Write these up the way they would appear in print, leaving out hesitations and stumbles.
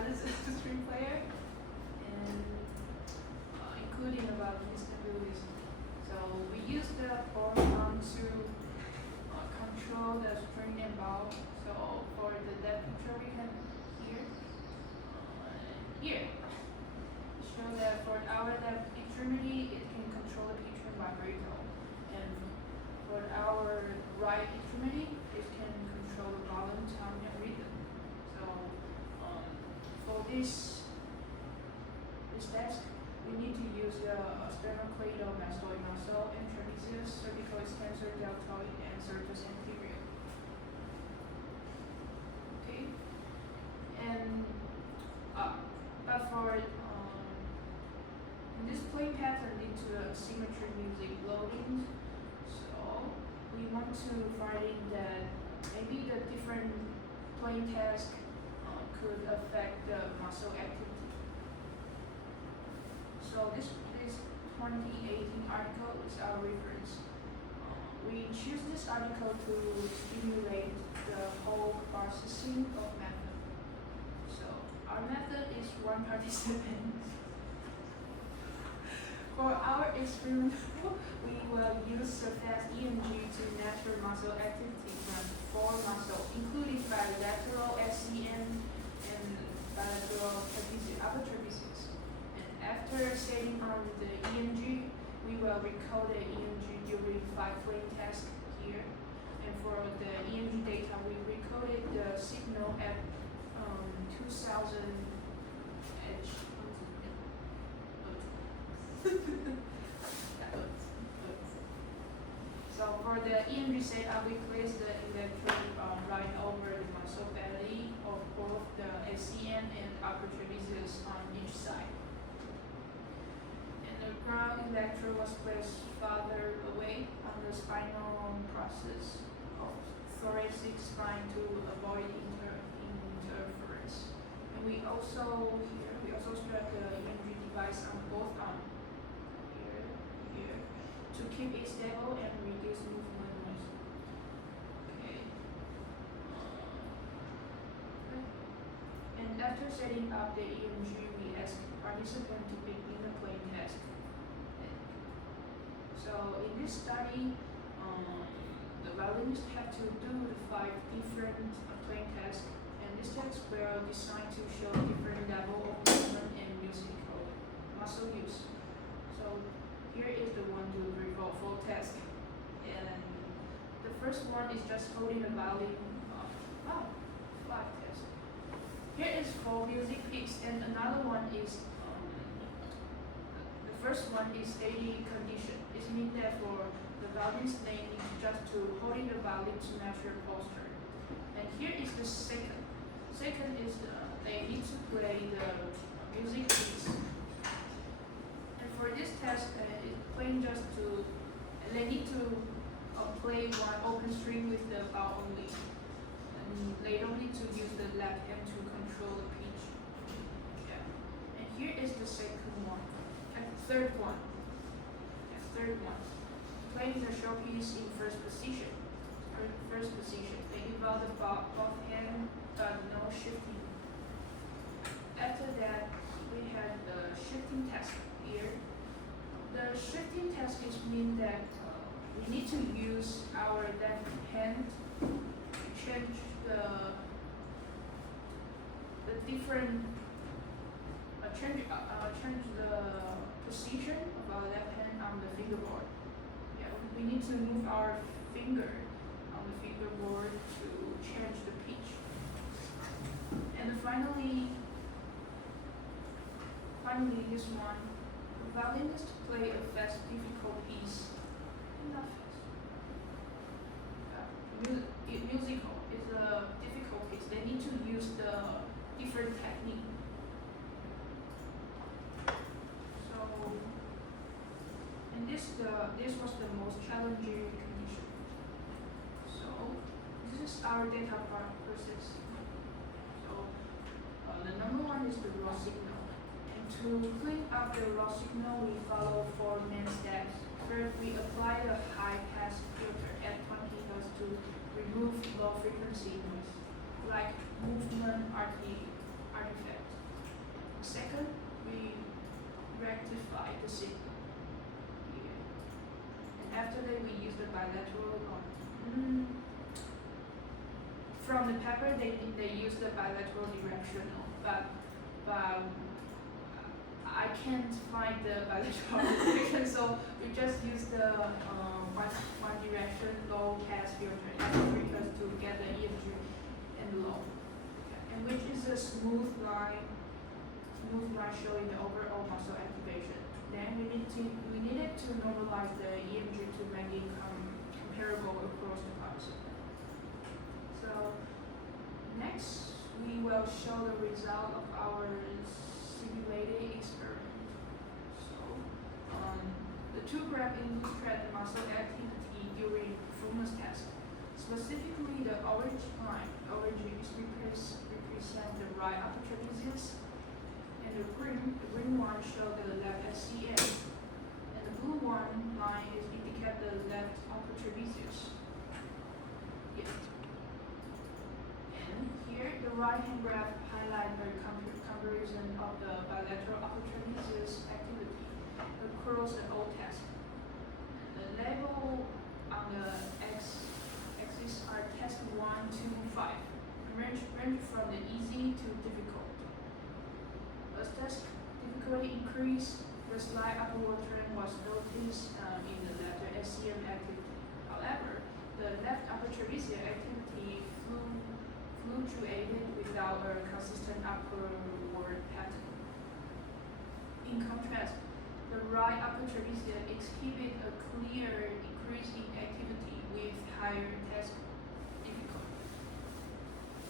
other string player, and including about instabilities. So we use the form to control the string and bow. So for the depth picture we can here show that for our left extremity it can control the pitch and vibrato, and for our right extremity it can control the volume, tone, and rhythm. So for this task we need to use the sternocleidomastoid muscle and trapezius, cervical extensor, deltoid, and sertus anterior. Okay, and but for this playing pattern lead to asymmetric music loading. So we want to find that maybe the different playing task could affect the muscle activity. So this 2018 article is our reference. We choose this article to stimulate the whole processing of method. So our method is one participant. For our experiment, we will use surface EMG to measure muscle activity from 4 muscles, including bilateral SCN and bilateral upper trapezius. And after setting on the EMG, we will record the EMG during 5 playing tasks here. And for the EMG data, we recorded the signal at 2000 Hz. So for the EMG setup, we place the electrode right over the muscle belly of both the SCN and upper trapezius on each side. And the ground electrode was placed farther away on the spinal process of thoracic spine to avoid interference. And we also strap the EMG device on both arms. To keep it stable and reduce movement noise. Okay. And after setting up the EMG, we ask participants to begin the playing task. So in this study, the violinists have to do the 5 different playing tasks, and these tasks were designed to show different level of movement and musical muscle use. So here is the 1, 2, 3, 4, 4 task, and the first one is just holding the violin. 5 tasks. Here is 4 music picks, and another one is the first one is steady condition. It means that for the violins they need just to holding the violin to measure posture. And here is the second. Second is they need to play the music picks. For this test, it's playing just to, they need to play one open string with the bow only. And they don't need to use the left hand to control the pitch. Yeah. And here is the second one. And third one. Playing the showpiece in first position. They involve the both hand but no shifting. After that, we have the shifting test here. The shifting task is mean that we need to use our left hand to change the different change the position of our left hand on the fingerboard. Yeah, we need to move our finger on the fingerboard to change the pitch. And finally this one. Violinists play a fast, difficult piece. Not fast. Musical is a difficult piece. They need to use the different technique. So, and this was the most challenging condition. So, this is our data process. So, the number 1 is the raw signal. To clean up the raw signal, we follow 4 main steps. First, we apply the high-pass filter at 20 Hz to remove low-frequency noise, like movement, artifact. Second, we rectify the signal here. And after that, we use the bilateral. From the paper, they use the bilateral directional, but I can't find the bilateral direction, so we just use the one direction low pass filter because to get the EMG and low, and which is a smooth line showing the overall muscle activation. Then we needed to normalize the EMG to make it comparable across the parts. So next, we will show the result of our simulated experiment. So the two graphs illustrate the muscle activity during performance test. Specifically, the orange line, represent the right upper trapezius, and the green one show the left SCM, and the blue one line is indicate the left upper trapezius. Yeah. And here, the right-hand graph highlight the comparison of the bilateral upper trapezius activity across the whole test. And the level on the x-axis are test 1, 2, 5, range from the easy to difficult. As test difficulty increased, the slight upward trend was noticed in the left SCM activity. However, the left upper trapezius activity fluctuated without a consistent upward pattern. In contrast, the right upper trapezius exhibit a clear increase in activity with higher test difficulty.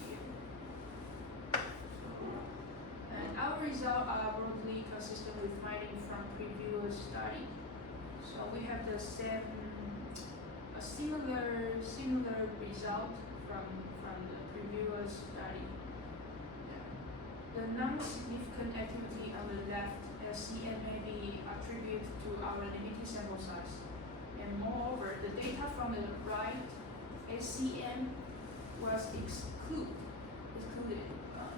Here. And our results are broadly consistent with findings from previous study. So we have the similar result from the previous study. Yeah. The non-significant activity on the left SCM may be attributed to our limited sample size. And moreover, the data from the right SCM was excluded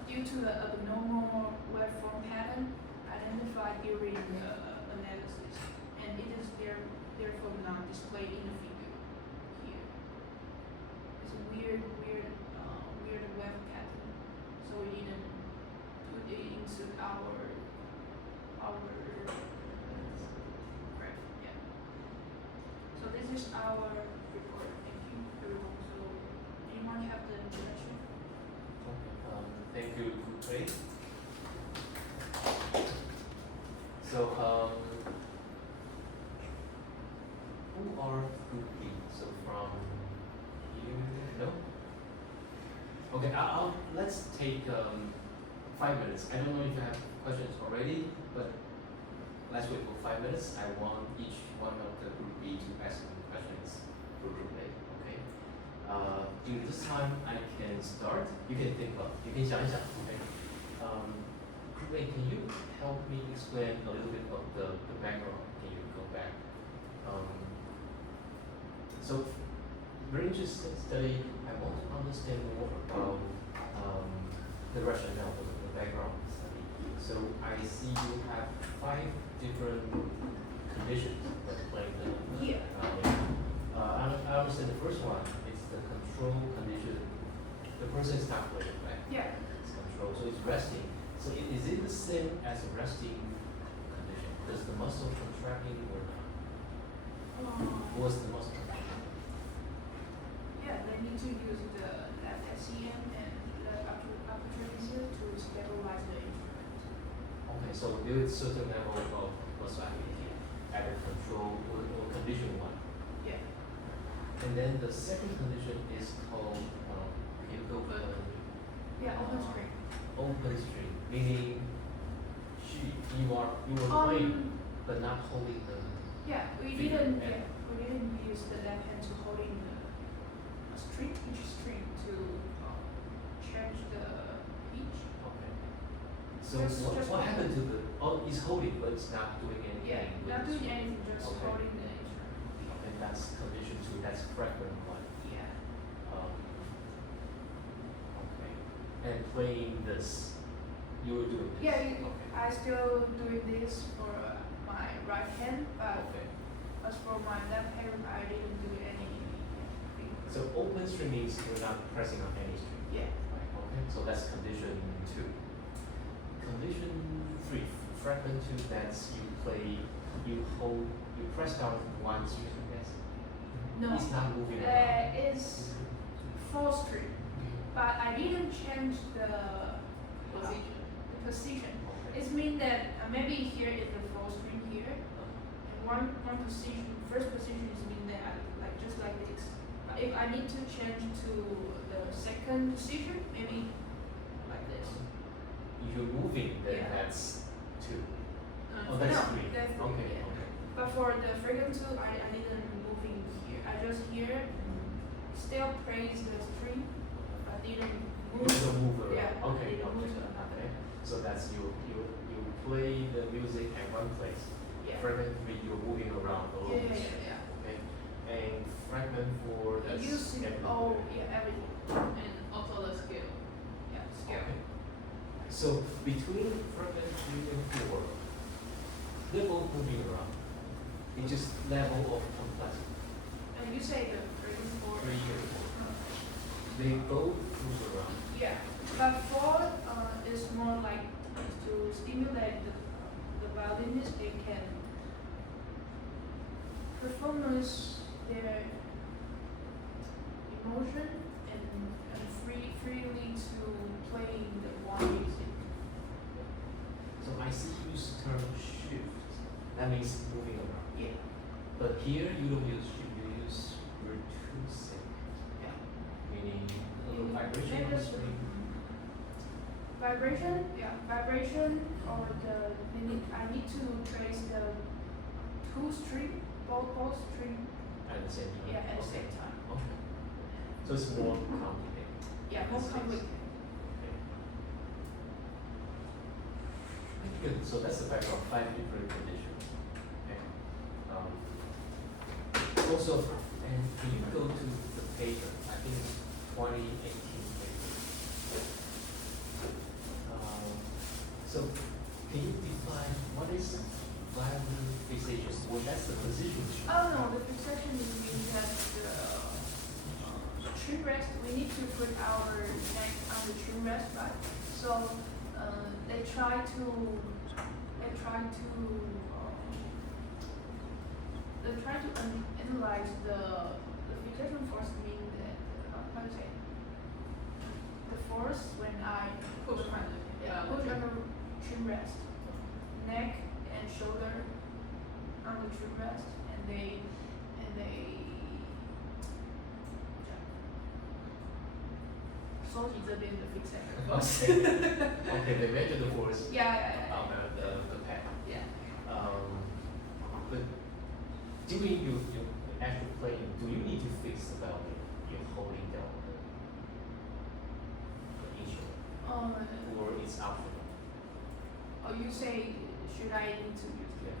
due to the abnormal waveform pattern identified during the analysis, and it is therefore not displayed in the figure here. It's a weird wave pattern, so we didn't put it into our graph. Yeah. So this is our report. Thank you, everyone. So anyone have the introduction? Thank you, Ray. So, who are Group B? So from you, no? Okay, let's take 5 minutes. I don't know if you have questions already, but let's wait for 5 minutes. I want each one of the Group B to ask me questions for Group A. Okay. During this time, I can start. You can think about. You can 想一想. Okay. Group A, can you help me explain a little bit of the background? Can you go back? So, very interesting study. I want to understand more about the rationale of the background study. So I see you have 5 different conditions that play the. Yeah. I understand the first one is the control condition. The person is not playing, right? Yeah. It's control, so it's resting. So is it the same as a resting condition? Does the muscle contracting or not? What's the muscle contracting? Yeah, they need to use the left SCM and left upper trapezius to stabilize the instrument. Okay, so there is certain level of muscle activity at the control or condition 1. Yeah. And then the second condition is called Open string. Open string, meaning you were playing but not holding the. Yeah, we didn't use the left hand to holding the string, each string to change the pitch. Okay. So Just what happened to the? Oh, it's holding, but it's not doing anything. Yeah, with not the doing string. anything, just Okay. holding the instrument. Okay, that's condition 2. That's fragment 1. Yeah. Okay. And playing this You were doing this. Yeah, Okay. I still doing this for my right hand, but Okay. as for my left hand, I didn't do anything. So open string means you're not pressing on any string. Yeah. Right. Okay. So that's condition 2. Condition 3, fragment 2. That's you press down one string. Yes. No. It's not moving around. It's 4 string, but I didn't change the position. Okay. It means that maybe here is the 4 string here, and one position, first position is mean that like just like this. But if I need to change to the second position, maybe like this. If you're moving, then Yeah. that's 2. Oh, that's No, 3. that's 3, Okay. yeah. Okay. But for the fragment 2, I didn't moving here. I just here still praise the string, but didn't You move. don't move around. Yeah, Okay. I didn't move to Okay. another. Okay. So that's you play the music at one place. Yeah. Fragment 3, you're moving around all over. Yeah. Okay. And fragment 4, It that's using everywhere. everything. And also the scale. Yeah, scale. Okay. So between fragment 3 and 4, they're both moving around. It's just level of complexity. And you say the fragment 4. 3 and 4. They both move around. Yeah, but 4 is more like to stimulate the violinist. They can performance their emotion and freely to playing the one music. So I see you use term shift. That means moving around. Yeah. But here you don't use shift, you use reducing, Yeah. meaning a little vibration Maybe on the it's, string. Vibration, yeah, vibration or I need to trace the 2 string, both string, At the same time. yeah, at the Okay. same time. Okay. So it's more complicated. Yeah, more complicated. Okay. Good. So that's the background, 5 different conditions. Okay. Also, and can you go to the paper? I think it's 2018 paper. So can you define what is violin fixation? Well, that's the position. Oh no, the fixation is means that the string rest, we need to put our neck on the string rest, right? So they try to analyze the fixation force mean that how to say the force when I Push on the push on the string rest, neck and shoulder on the string rest, and they收集这边的 fixation force. Okay, they measure the force Yeah. on the pad. Yeah. But during your actual playing, do you need to fix the violin? You're holding down the instrument, or it's optional? Oh, you say should I need to use Yeah.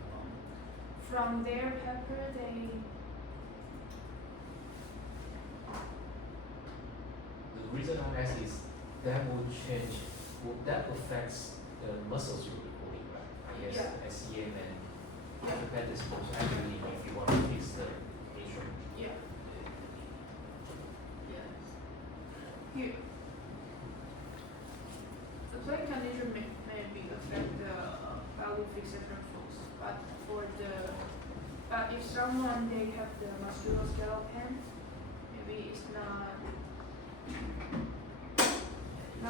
from their paper they. The reason I ask is that will change, that affects the muscles you're recording, right? I guess Yeah. SEM and the pad disposal actually if you want to fix the instrument. Yeah. Yes. Here. The playing condition may affect the value fixation force, but if someone they have the musculoskeletal pain, maybe it's not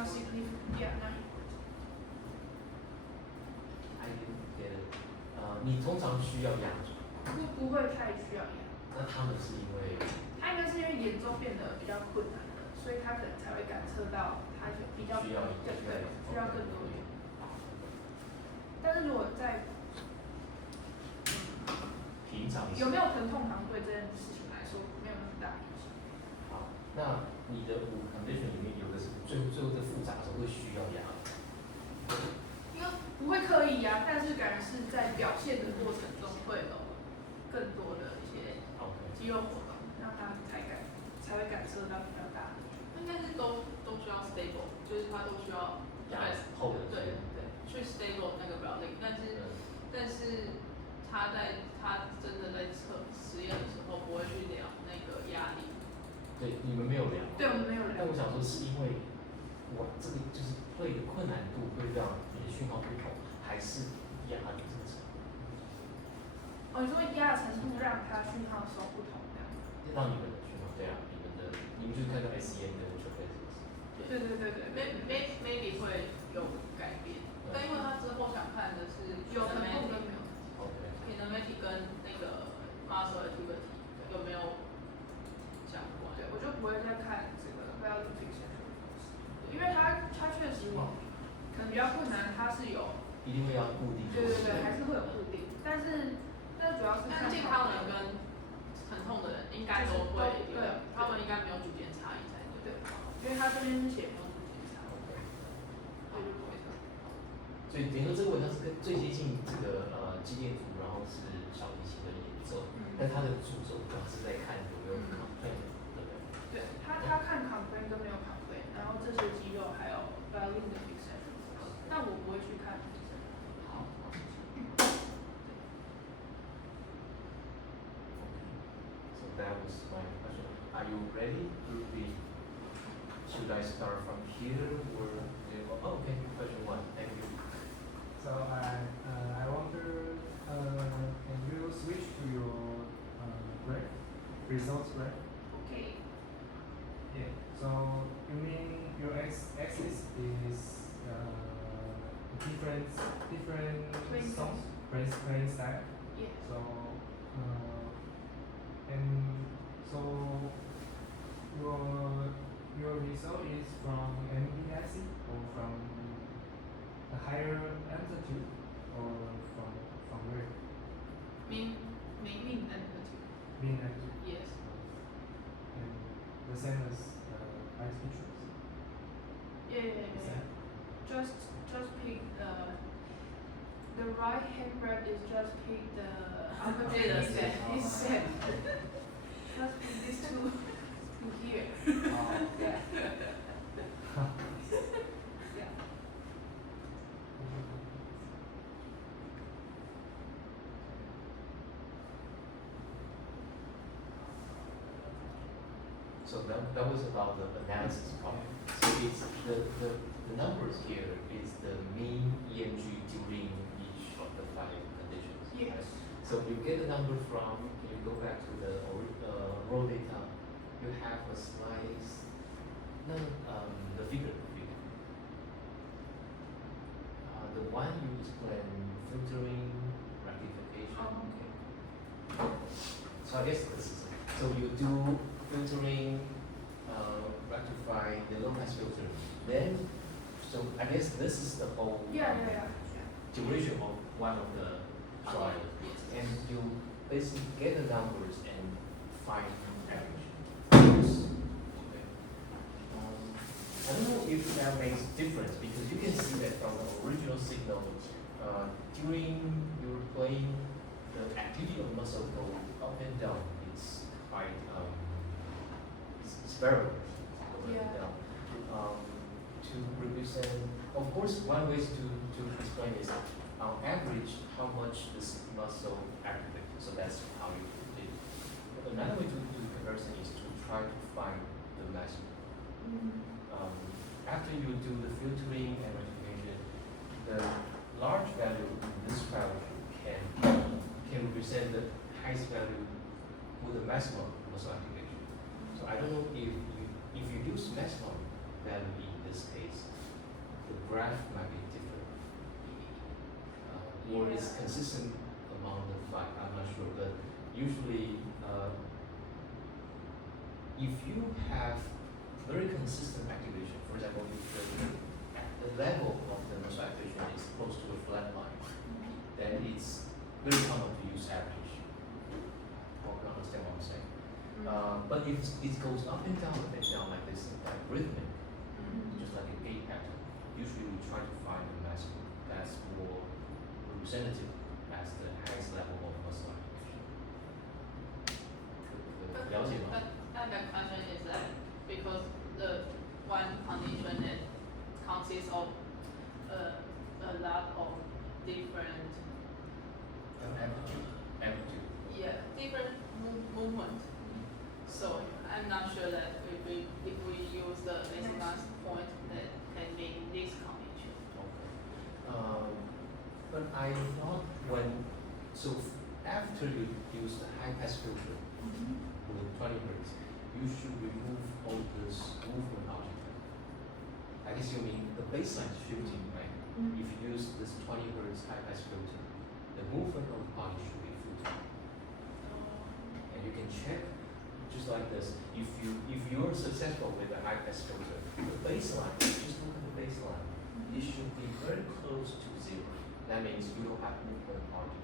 significant. Yeah, not important. I didn't get it. 你通常需要压住，不会太需要压，那他们是因为他应该是因为演奏变得比较困难了，所以他可能才会感测到他就比较需要需要更多元。但是如果在平常有没有疼痛，好像对这件事情来说没有那么大影响。好，那你的5 condition 里面有的是最后的复杂的时候会需要压，因为不会刻意压，但是感觉是在表现的过程中会有更多的一些 OK，肌肉活动，让他才会感受到比较大的。应该是都需要 stable，就是它都需要压后的对。是因为我这个就是play 的困难度会让你的讯号不同，还是压的这个程度？哦，你说压的程度让它讯号收不同这样。让你们的讯号对啊，你们就是看到 SEM 的 interfaces。对对对对对。 maybe 会有改变，但因为他之后想看的是有可能跟没有。 OK。kinematic 跟那个 muscle activity 有没有相关？对，我就不会再看这个 value fixation，因为它确实可能比较困难，它是有一定会要固定。对对对，还是会有固定，但是主要是看但健康人跟很痛的人应该都会有，对，他们应该没有组间差异才对。对，因为它这边是写没有组间差， OK。所以就不会差。所以等于说这个尾它是跟最接近这个肌电图，然后是小提琴的演奏，但它的主轴主要是在看有没有 complaint，对不对？对，他看 complaint 跟没有 complaint， 然后这些肌肉还有 value 的 fixation， 但我不会去看 fixation。好。So that was my question. Are you ready? Should I start from here or? Oh, okay. Question 1. Thank you. So I wonder, can you switch to your graph, results graph? Okay. Yeah. So you mean your axis is different Playing songs, playing style. Yes. So and so your result is from MBIC or from a higher amplitude or from where? mean amplitude. Mean amplitude. Yes. And the same as ice features. Yeah. Just pick the right hand grab is just pick the Yeah, this set. Oh, This set. Just pick these two here. Yeah. Yeah. So that was about the analysis problem. So it's the numbers here is the mean EMG during each of the 5 conditions. Yes. Right? So you get the number from, you go back to the raw data, you have a slice, the figure. The one you explain filtering, rectification. Oh, okay. So I guess this is it. So you do filtering, rectify the low pass filter. Then, so I guess this is the whole Yeah. duration of one of the trials. Yes. And you basically get the numbers and find average. Okay. I don't know if that makes difference because you can see that from the original signal, during your playing, the activity of muscle go up and down. It's quite it's variable. Up and Yeah. down. To represent, of course, one way to explain is on average how much this muscle activates. So that's how you do it. Another way to do the comparison is to try to find the maximum. After you do the filtering and rectification, the large value in this file can represent the highest value with the maximum muscle activation. So I don't know if you use maximum value in this case, the graph might be different. Or it's consistent among the 5, I'm not sure, but usually if you have very consistent activation, for example, if the level of the muscle activation is close to a flat line, then it's very common to use average. Hope you understand what I'm saying. But if it goes up and down like this, like rhythmic, just like a gait pattern, usually we try to find the maximum that's more representative as the highest level of muscle activation. 了解吗？ But the question is that because the one condition that consists of a lot of different Amplitude. different movement. So I'm not sure that if we use the basic I thought after you use the high pass filter with 20 Hz, you should remove all this movement object. I guess you mean the baseline shifting, right? If you use this 20 Hz high pass filter, the movement of the body should be filtered. And you can check just like this. If you're successful with the high pass filter, the baseline, just look at the baseline, it should be very close to 0. That means you don't have movement object.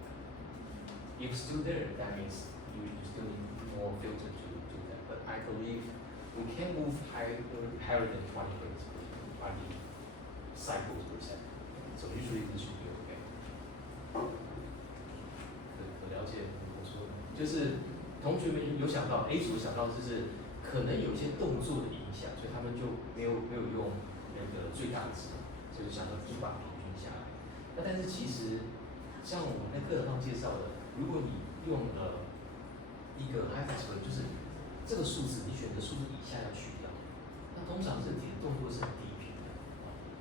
If it's still there, that means you still need more filter to do that. But I believe we can move higher than 20 Hz, 20 cycles per second. So usually this should be okay. 可了解我说的，就是同学们有想到 A 组想到就是可能有些动作的影响，所以他们就没有用那个最大值，所以就想到就把平均下来。那但是其实像我们在课堂上介绍的，如果你用一个 high pass filter，就是这个数字你选择数字以下要去掉，那通常人体的动作是很低频的，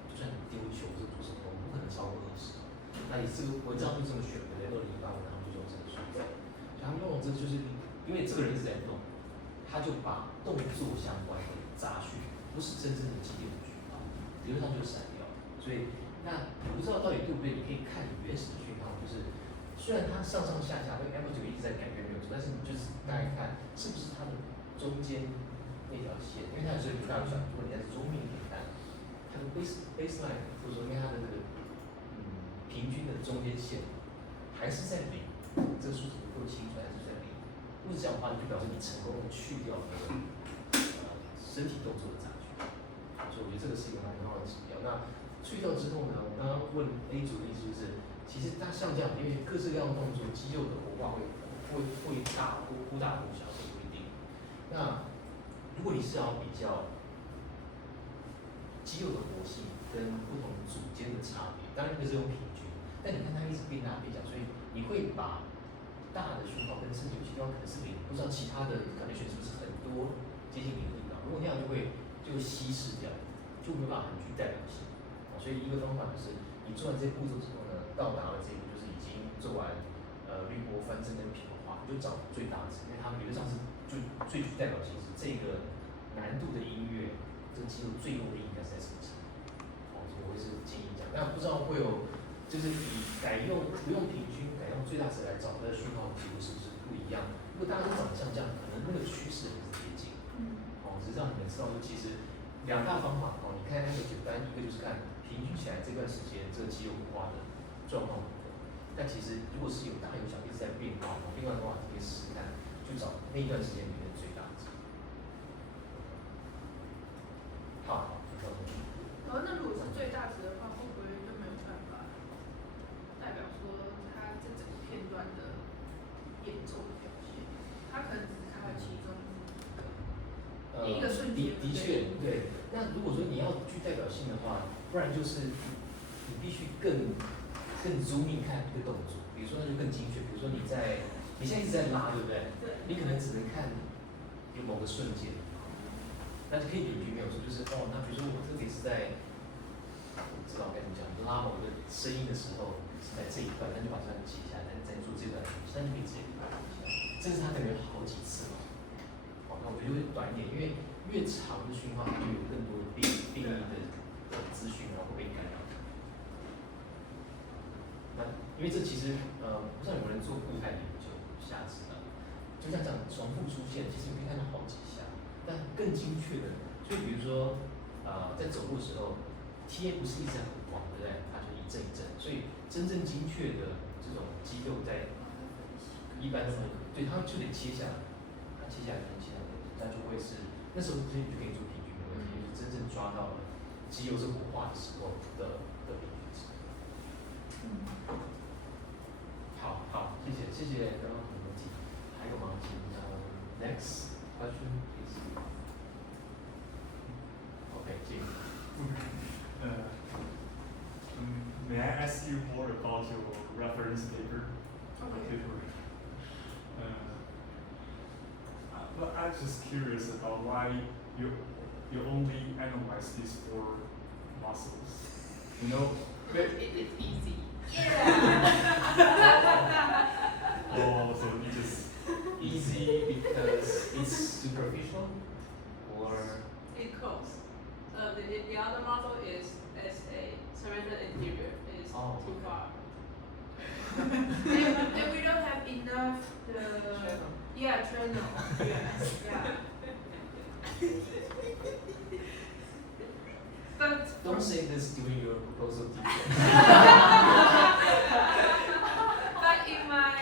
就算你丢球或者做什么，不可能超过20。那你这个文章就这么选的，2018文章就用这个数字，他们用这就是因为这个人一直在动，他就把动作相关的杂讯，不是真正的肌肉讯号，理论上就删掉。所以那我不知道到底对不对，你可以看你原始的讯号，就是虽然它上上下下，因为 amplitude 一直在改变没有错，但是你就是大概看是不是它的中间那条线，因为它有时候你大家想，如果你在中面可以看，它的 baseline 或者说因为它的那个平均的中间线还是在0，这个数字不够清楚，还是在0。如果这样的话，就表示你成功的去掉那个身体动作的杂讯，所以我觉得这个是一个蛮重要的指标。那去掉之后呢，我刚刚问 A 组的意思就是，其实它像这样，因为各式各样的动作，肌肉的活化会大忽大忽小，这不一定。那如果你是要比较肌肉的活性跟不同组间的差别，当然这是用平均，但你看它一直变大变小，所以你会把大的讯号跟身体有些地方可能是0，不知道其他的condition是不是很多接近0的地方，如果那样就会稀释掉，就没办法很具代表性。所以一个方法就是你做完这些步骤之后呢，到达了这一步就是已经做完滤波、翻正跟平滑，就找最大值，因为它们理论上是最具代表性是这个难度的音乐，这个肌肉最用力应该是在什么程度？所以我会是建议这样。那不知道会有就是你不用平均，改用最大值来找它的讯号记录是不是不一样？如果大家都长得像这样，可能那个趋势还是接近。只是让你们知道说其实2大方法你看那个简单，一个就是看平均起来这段时间这个肌肉活化的状况如何。但其实如果是有大有小一直在变化，另外的话可以试试看，就找那一段时间里面的最大值。好，那如果是最大值的话，会不会就没有办法代表说它这整个片段的演奏的表现？它可能只是它的其中一个瞬间。的确，对。那如果说你要具代表性的话，不然就是你必须更zoom in看一个动作，比如说那就更精确。比如说你现在一直在拉，对不对？对。你可能只能看有某个瞬间，那可以平均没有错，就是那比如说我特别是在我不知道该怎么讲，拉某个声音的时候是在这一段，那就把这段记下来，再做这段，那就可以直接记下来。这是它等于好几次嘛。那我觉得会短一点，因为越长的讯号，它就有更多的变异的资讯，然后会被干扰。那因为这其实不知道有没有人做固态研究，下次就像这样重复出现，其实你可以看到好几下，但更精确的，所以比如说在走路的时候 ，TA 不是一直很广，对不对？它就一阵一阵，所以真正精确的这种肌肉在一般对它就得切下来，它切下来分析它的，那就会是那时候你就可以做平均没问题，就是真正抓到了肌肉是活化的时候的平均值。好，谢谢刚刚的问题，还有吗？请next question please. Okay, Jim. May I ask you more about your reference paper? Okay. But I'm just curious about why you only analyze these 4 muscles. It is easy. Oh, so you just Easy because it's superficial, or It close. The other model is as a serrated interior. It's Oh, too okay. far. And we don't have enough the Channel. yeah channel. Yeah. But don't say this during your proposal detail. but in my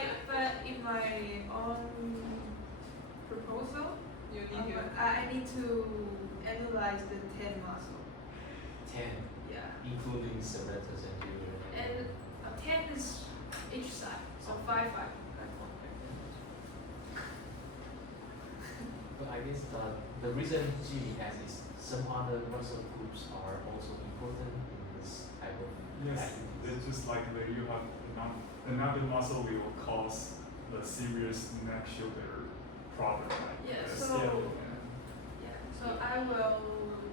own proposal, You need to. I need to analyze the 10 muscle. 10, Yeah. including serratus and anterior. And 10 is each side, so 5. But I guess the reason Jimmy has is some other muscle groups are also important in this type of yes, activities. it's just like that you have another muscle will cause the serious neck shoulder problem, like Yeah, the so- scaling and Yeah. So I will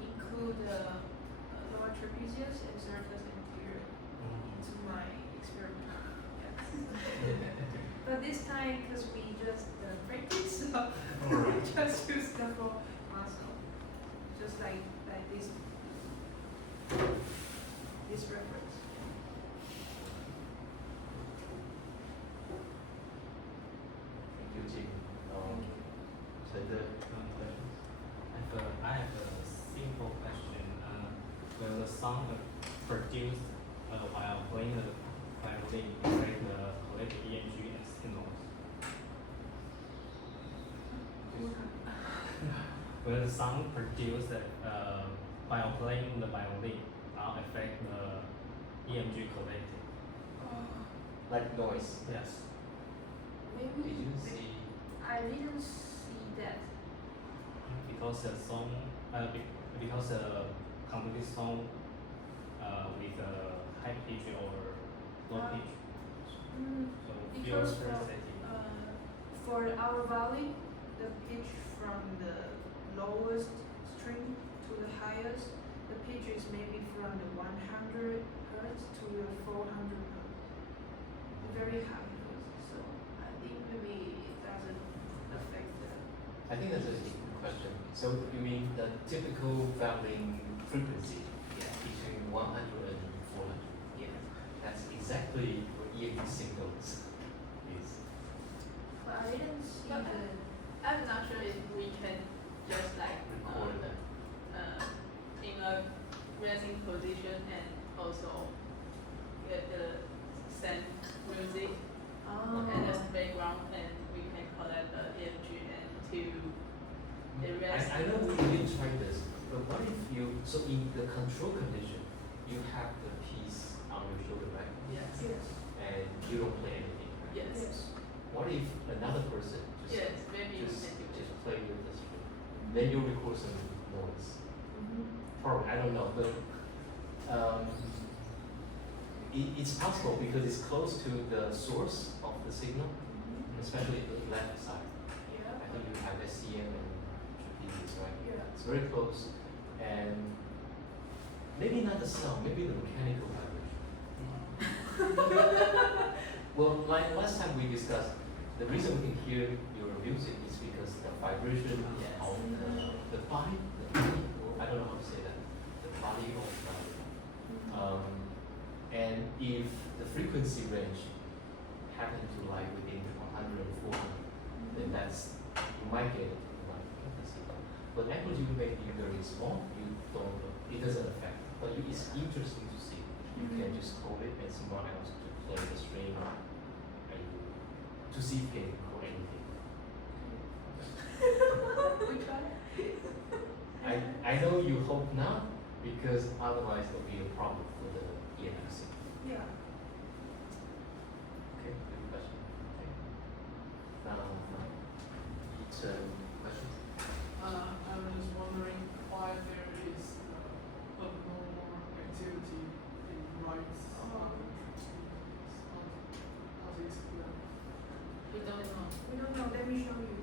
include lower trapezius and serratus anterior into my experiment. Yes. But this time, because we just practice, so we just use the full muscle, just like this reference. Thank you, Jimmy. Thank you. So the questions? I have a simple question. Will the sound produced while playing the violin affect the collected EMG and signals? Will the sound produced while playing the violin now affect the EMG collected? Like noise. Yes. Maybe Did you see? I didn't see that. Because the song, because the complete song with a high pitch or low Uh, pitch, Mm, so because feels sensitive. for our valley, the pitch from the lowest string to the highest, the pitch is maybe from the 100 hertz to the 400 hertz. Very high hertz. So I think maybe it doesn't affect the. I think that's a good question. So you mean the typical violin frequency between 100 and 400? Yeah. That's exactly what EMG signals is. But I didn't see But the. I'm not sure if we can just like Record that. in a resting position and also get the same music Oh. and the background, and we can collect the EMG and to the rest. I know we didn't try this, but what if you, so in the control condition, you have the piece on your shoulder, right? Yes. Yes. And you don't play anything, right? Yes. Yes. What if another person just, Yes, maybe we just, can do just it. play with the string? Then you record some noise. Mm-hmm. Probably, I don't know, but it's possible because it's close to the source of the signal, especially the left side. Yeah. I think you have SCM and trapezius, right? Yeah. It's very close, and maybe not the sound, maybe the mechanical vibration. Well, like last time we discussed, the reason we can hear your music is because the vibration Yes. of the body, or I don't know how to say that, the body of and if the frequency range happen to lie within 100 and 400, then that's, you might get it like frequency. But amplitude may be very small, you don't know, it doesn't affect. But it's interesting to see. You can just hold it and someone else to play the string and to see if you can record anything. We try. I know you hope not, because otherwise there'll be a problem for the EMC. Yeah. Okay, good question. Okay. It's questions? I was wondering why there is abnormal activity in right side. How to explain? We don't know. We don't know. Let me show you.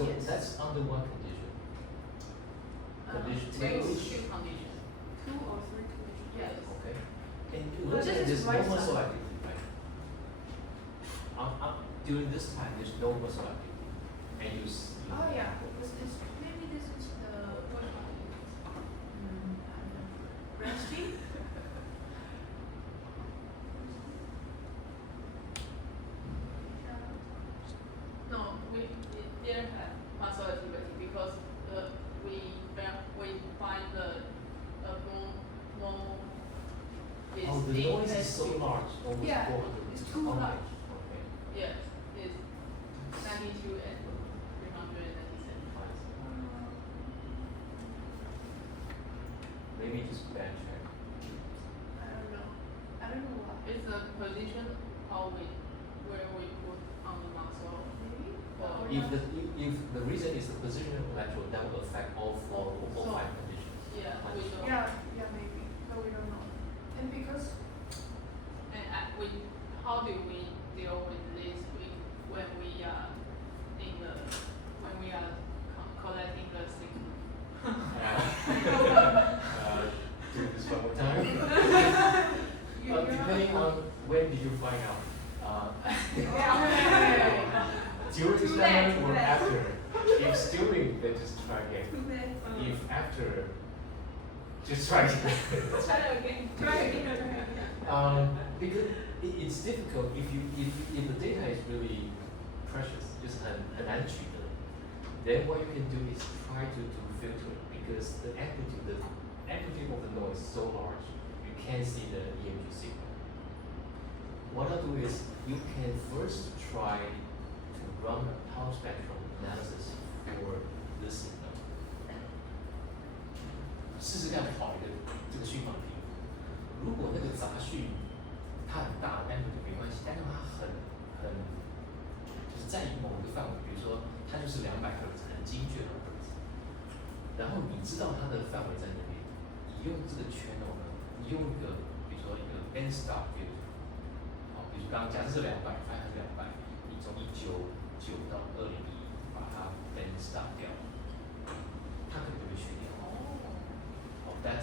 So Yes. that's under what condition? Condition Two conditions. 2 or 3 conditions. Yes. Okay. And Well, look this at is this no right muscle side. activity, right? During this time, there's no muscle activity, and you. Oh yeah, because this maybe this is the resting. No, we didn't have muscle activity because we find the more is Oh, the noise is so intensity. large, almost Yeah, 400. it's too Oh, large. Okay. Yes, it's 92 and 397. Maybe just bad check. I don't know. I don't know why. It's the position how where we put on the muscle. Maybe. Well, Or If not. the reason is the position of electrode, that will affect all four or So- 5 conditions. Yeah, we don't. Yeah, maybe, but we don't know. And because And how do we deal with this when we are collecting the signal? Do this one more time. Depending on when did you find out. During Too seminar late, or too late. after? If during, then just try again. If after, just try again. Try again. Because it's difficult if the data is really precious, just很难取得. Then what you can do is try to filter it because the amplitude of the noise is so large, you can't see the EMG signal. What I'll do is you can first try to run a power spectrum analysis for this signal. 试试看跑一个这个讯号的频率，如果那个杂讯它很大，amplitude 没关系，但是它就是在某个范围，比如说它就是200赫兹，很精确的赫兹，然后你知道它的范围在那边，你用这个 channel 呢，你用一个比如说一个 band stop filter， 好，比如刚刚假设是200，发现它是200，你从199到201把它 band stop掉，它可能就会去掉。但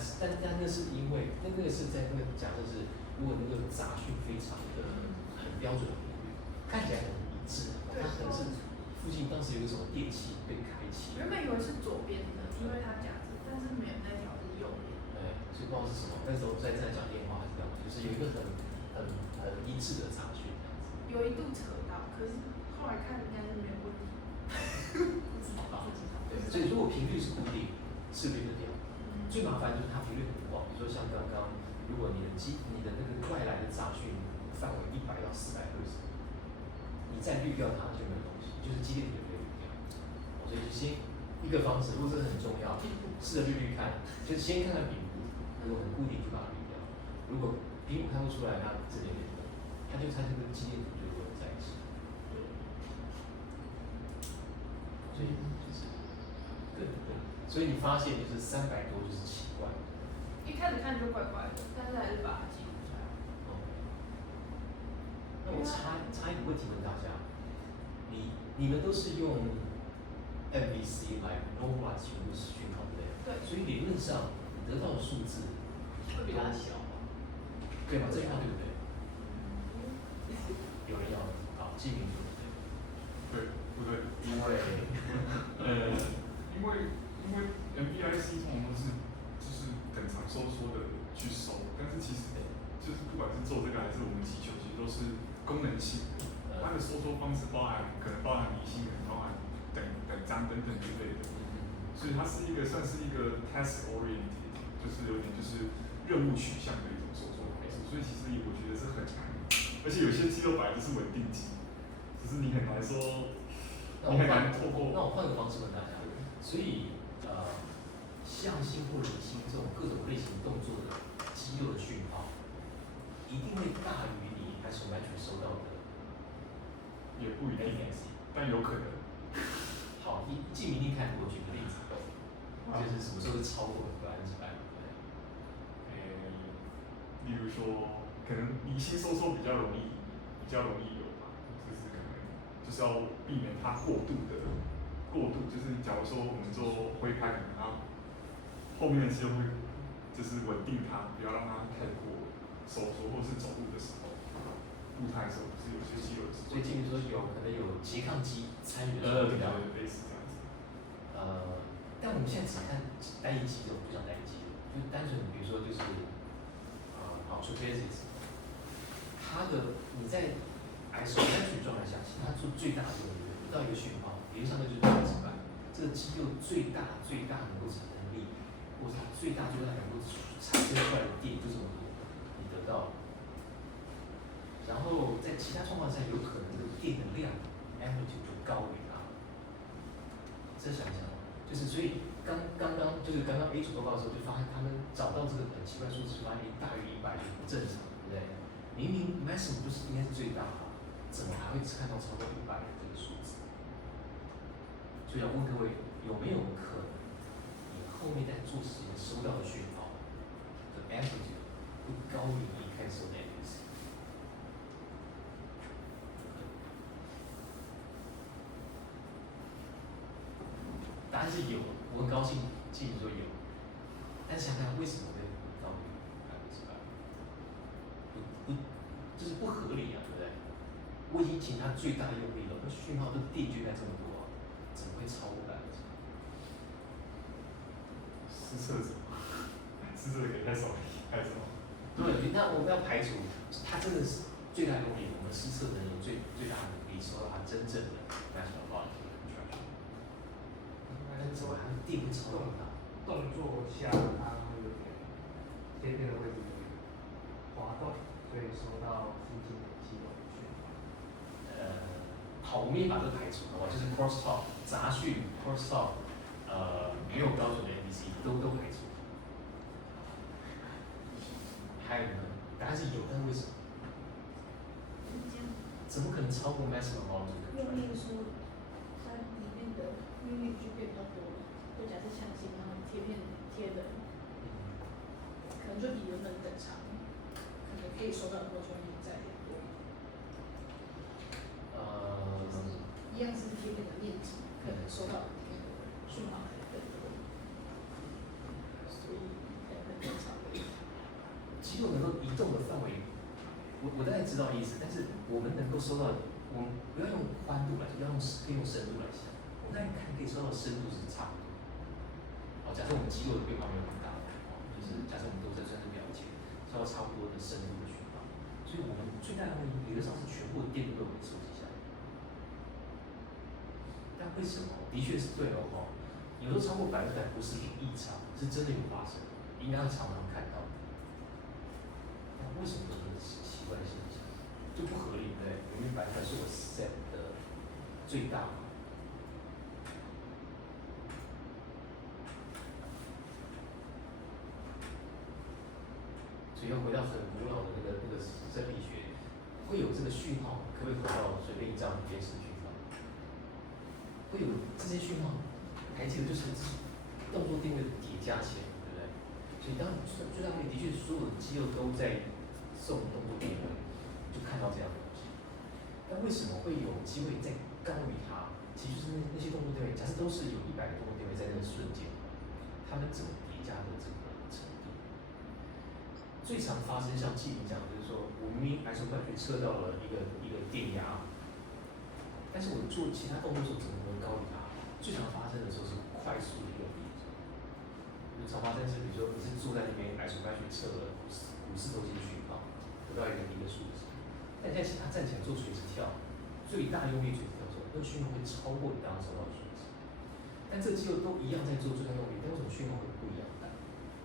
那是因为那个是在那个假设是，如果那个杂讯非常的很标准的频率，看起来很一致，它可能是附近当时有个什么电器被开启，原本以为是左边的，因为它夹子，但是没有那条是右边。对，所以不知道是什么。那时候在讲电话还是这样，就是有一个很一致的杂讯这样子。有一度扯到，可是后来看应该是没有问题。不知道。对，所以如果频率是固定，是不是就掉？最麻烦就是它频率很广，比如说像刚刚，如果你的那个外来的杂讯范围100到400赫兹，你再滤掉它就没有东西，就是激烈频率滤掉。所以就先一个方式，如果这个很重要，试着滤看，就是先看看频谱，如果很固定就把它滤掉，如果频谱看不出来，那这边也有，它就跟激烈频就会在一起。所以就是对。所以你发现就是300多就是奇怪。一开始看就怪怪的，但是还是把它记录下来。那我插一个问题问大家，你们都是用 MVC 来 normalize 全部讯号对不对？对。所以理论上你得到的数字会比它小吗？对吗？这句话对不对？有人要好记名字对，不对？因为因为 MPIC 通常都是就是等长收缩的去收，但是其实就是不管是做这个还是我们祈求，其实都是功能性的。它的收缩方式可能包含离心，可能包含等张等等之类的，所以它是算是一个 task oriented， 就是有点就是任务取向的一种收缩方式，所以其实我觉得是很难，而且有些肌肉本来就是稳定肌，只是你很难说，你很难透过。那我换个方式问大家，所以向心或离心这种各种类型动作的肌肉的讯号，一定会大于你 isometric 收到的，也不一定，但有可能。好，记明听看，我举个例子，就是什么时候是超过100%？例如说，可能离心收缩比较容易有吧，就是可能就是要避免它过度过渡，就是假如说我们做挥拍，然后后面的肌肉会就是稳定它，不要让它太过收缩，或是走路的时候，步态的时候，不是有些肌肉是。所以基本说可能有拮抗肌参与的对，类似这样子。但我们现在只看单一肌肉，不讲单一肌肉，就单纯比如说就是好 trapezius， 它的你在isometric 状态下，其实它做最大的用力得到一个讯号，理论上那就是最直板，这个肌肉最大能够产生力，或者它最大能够产生出来的电就这么多，你得到了。然后在其他状况下，有可能这个电的量 amplitude 就高于它。这想想，就是所以刚刚 A 组报告的时候，就发现他们找到这个很奇怪数字，发现大于100就不正常，对不对？明明 maximum 不是应该是最大的，怎么还会看到超过100的这个数字？所以要问各位，有没有可能你后面在做实验收到的讯号的 amplitude 会高于你一开始的 amplitude？答案是有，我很高兴，记你说有，但想想为什么会高于100%？就是不合理啊，对不对？我已经尽他最大的用力了，那讯号的电就应该这么多，怎么会超过100%？施测者，施测者给太少了，太少。对，那我们要排除他真的是最大用力，我们施测的人有最大的能力，收到他真正的 maximum volume contraction。但是怎么还电会超过它？动作下它会有点贴片的位置有点滑动，所以收到附近的肌肉讯号。好，我们也把这个排除，好吧？就是 cross talk 杂讯 cross talk， 没有标准的 ABC 都排除。还有呢？答案是有，但是为什么？怎么可能超过 maximum volume？ 用力说，它里面的韵律就变比较多了。就假设相机，然后贴片贴的，可能就比原本等长，可能可以收到的波圈再多。一样是贴片的面积，可能收到的贴片的讯号还更多，所以可能更长的。肌肉能够移动的范围，我大概知道意思，但是我们能够收到，我们不要用宽度来，可以用深度来想。我们大概看可以收到的深度是差不多。好，假设我们肌肉的变化没有很大，就是假设我们都在算是表情，收到差不多的深度的讯号，所以我们最大的问题理论上是全部的电都被收集下来。但为什么？的确是对了哦，有时候超过100%不是异常，是真的有发生，应该会常常看到。那为什么有这个奇怪的现象？就不合理，对不对？明明100%是我 set 的最大嘛。所以要回到很古老的那个生理学，会有这个讯号，可不可以回到随便一张原始讯号？会有这些讯号，还记得就是动作定位的叠加起来，对不对？所以当最大问题的确所有的肌肉都在送动作定位，就看到这样的东西。但为什么会有机会再高于它？其实就是那些动作定位，假设都是有100个动作定位在那个瞬间，它们怎么叠加的这个程度？最常发生像季明讲的，就是说我明明 isometric 测到了一个电压。但是我做其他动作的时候怎么能高于它？最常发生的时候是快速的用力。常发生是，比如说你是坐在那边，isometric 测了股四头肌的讯号，得到一个数值。但现在请他站起来做垂直跳，最大用力垂直跳的时候，那个讯号会超过你刚刚收到的数值。但这个肌肉都一样在做最大用力，但为什么讯号会不一样大？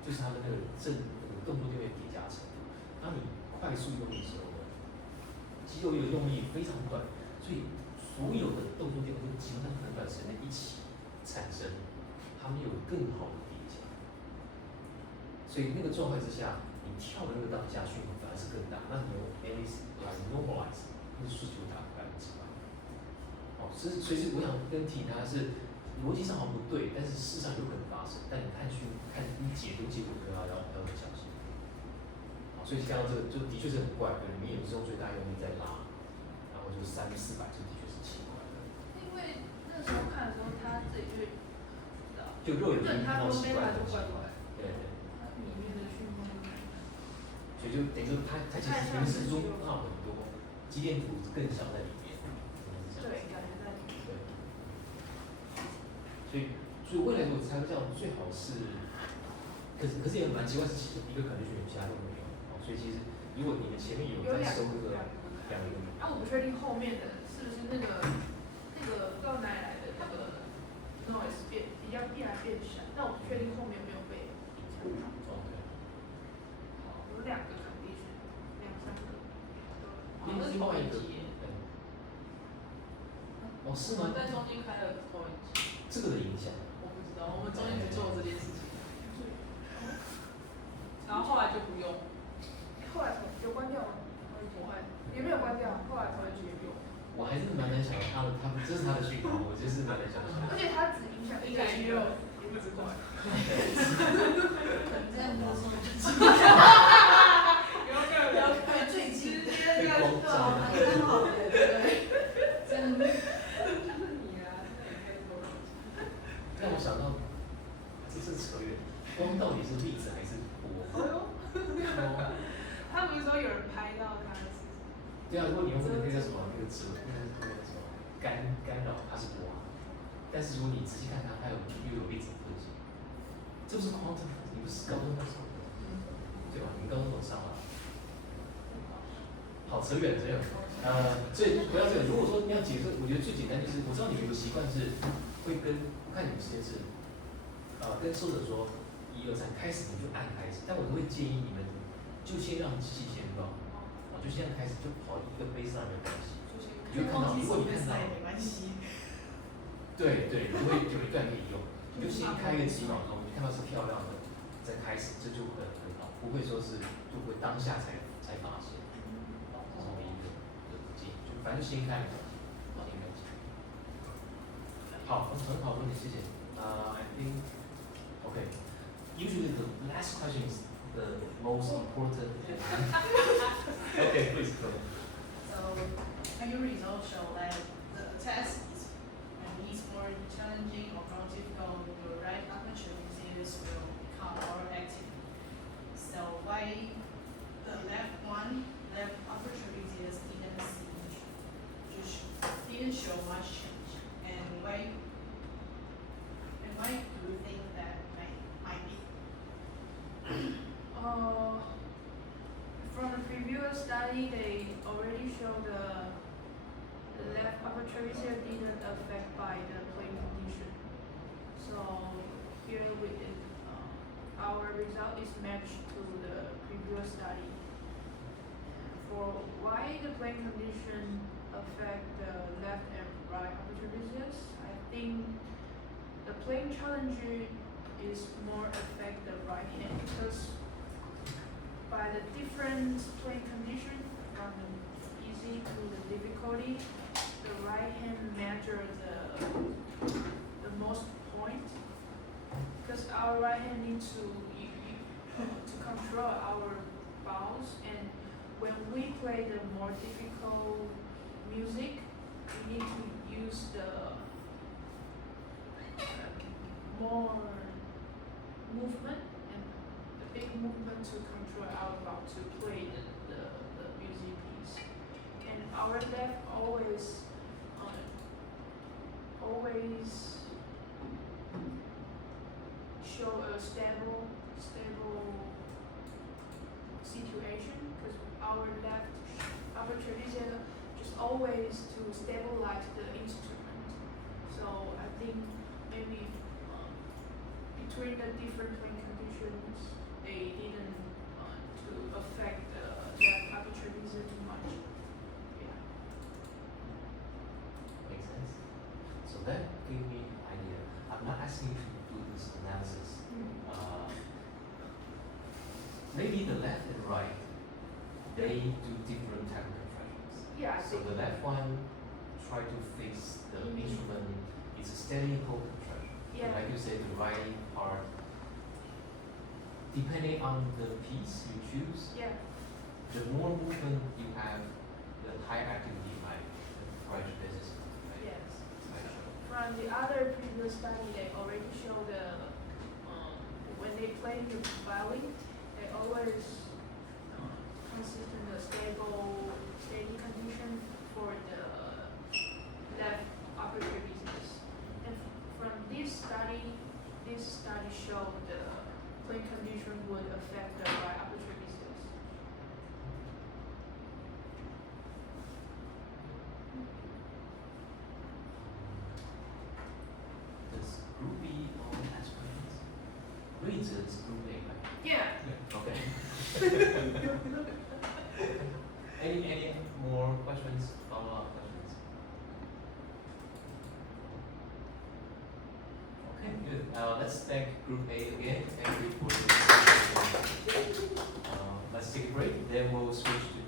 就是它的那个动作定位叠加程度。当你快速用力的时候呢，肌肉有用力非常短，所以所有的动作定位都集中在很短时间内一起产生，它们有更好的叠加。所以那个状态之下，你跳的那个当下讯号反而是更大。那你用 normalize， 那数据会达到100%。好，所以我想跟提他是逻辑上好像不对，但是事实上有可能发生。但你看你解读结果都要很小心。好，所以看到这个就的确是很怪，对，你也是用最大用力在拉，然后就300-400，就的确是奇怪的。因为那时候看的时候，他就肉眼原本它看到奇 domain 怪它的东西就怪。怪的，对对。它里面的讯号就怪怪的。所以就等于说它其实平时中放很多肌电图更小在里面，对，感觉在里面。对。所以未来如果才会这样，最好是，可是也蛮奇怪，是其实一个condition其他都没有，所以其实如果你们前面有在收一个两个，啊，我不确定后面的是不是那个不知道哪里来的那个 noise 比较变来变小，但我不确定后面有没有被影响到。OK。好，有两个 condition，两三个。另外一个，哦是吗？我们在中间开了投影机。这个的影响。我不知道，我们中间只做了这件事情。然后后来就不用。后来有关掉吗？也没有关掉，后来投影机也有。我还是蛮难想到他们这是他的讯号，我就是蛮难想象。而且它只影响一个肌肉，也不知道。这样子说，有最直接的被光照蛮刚好的，对，真的。让我想到，这是扯远，光到底是粒子还是波？哦。他不是说有人拍到他的事情？对啊，如果你用那个什么那个什么干扰，它是波，但是如果你仔细看它，它又有粒子特性，这不是 quantum， 你不是高中在上的，对吧？你们高中有上吗？好，扯远了，扯远了。所以不要这个。如果说你要解释，我觉得最简单就是，我知道你们有个习惯是会跟，我看你们实验室，跟受者说1、2、3开始，你就按开始，但我都会建议你们就先让机器先报，就现在开始就跑一个 baseline 没关系，你就看到，如果你看到，也没关系。对对，你就会有一段可以用，你就先开个几秒钟，你看到是漂亮的，再开始，这就很好，不会说是就会当下才发现。这是我的一个建议，就反正先看，先了解。好，很好的问题，谢谢。I think, okay. Usually the last question is the most important. Okay, please go. So, can your results show that the test is more challenging or more difficult? Your right aperture disease will become more active. So why the left aperture disease didn't show much change, and why do you think that might be? From the previous study, they already showed the left upper trapezius didn't affect by the plane condition. So here our result is matched to the previous study. For why the plane condition affect the left and right upper trapezius, I think the plane challenge is more affect the right hand because by the different plane condition from the easy to the difficulty, the right hand measure the most point because our right hand needs to control our bounce, and when we play the more difficult music, we need to use the more movement and the big movement to control our bow to play the music piece. And our left always show a stable situation because our left upper trapezius just always to stabilize the instrument. So I think maybe between the different plane conditions, they didn't to affect the left upper trapezius too much. Yeah. Makes sense. So that gave me an idea. I'm not asking you to do this analysis. Maybe the left and right, they do different type of contractions. Yeah, I So think the left one try to fix the instrument. It's a steady whole contraction. Yeah. Like you said, the right part, depending on the piece you choose, yeah. the more movement you have, the higher activity might right business. Right? Yes. Right. From the other previous study, they already showed the they play the violin, they always consist in a steady condition for the left upper trapezius. And from this study showed the playing condition would affect the right upper trapezius. Does group B all has questions? Reads is group A, right? Yeah. Okay. Any more questions? Follow-up questions? Okay, good. Let's thank Group A again. Thank you for the discussion. Let's take a break. Then we'll switch to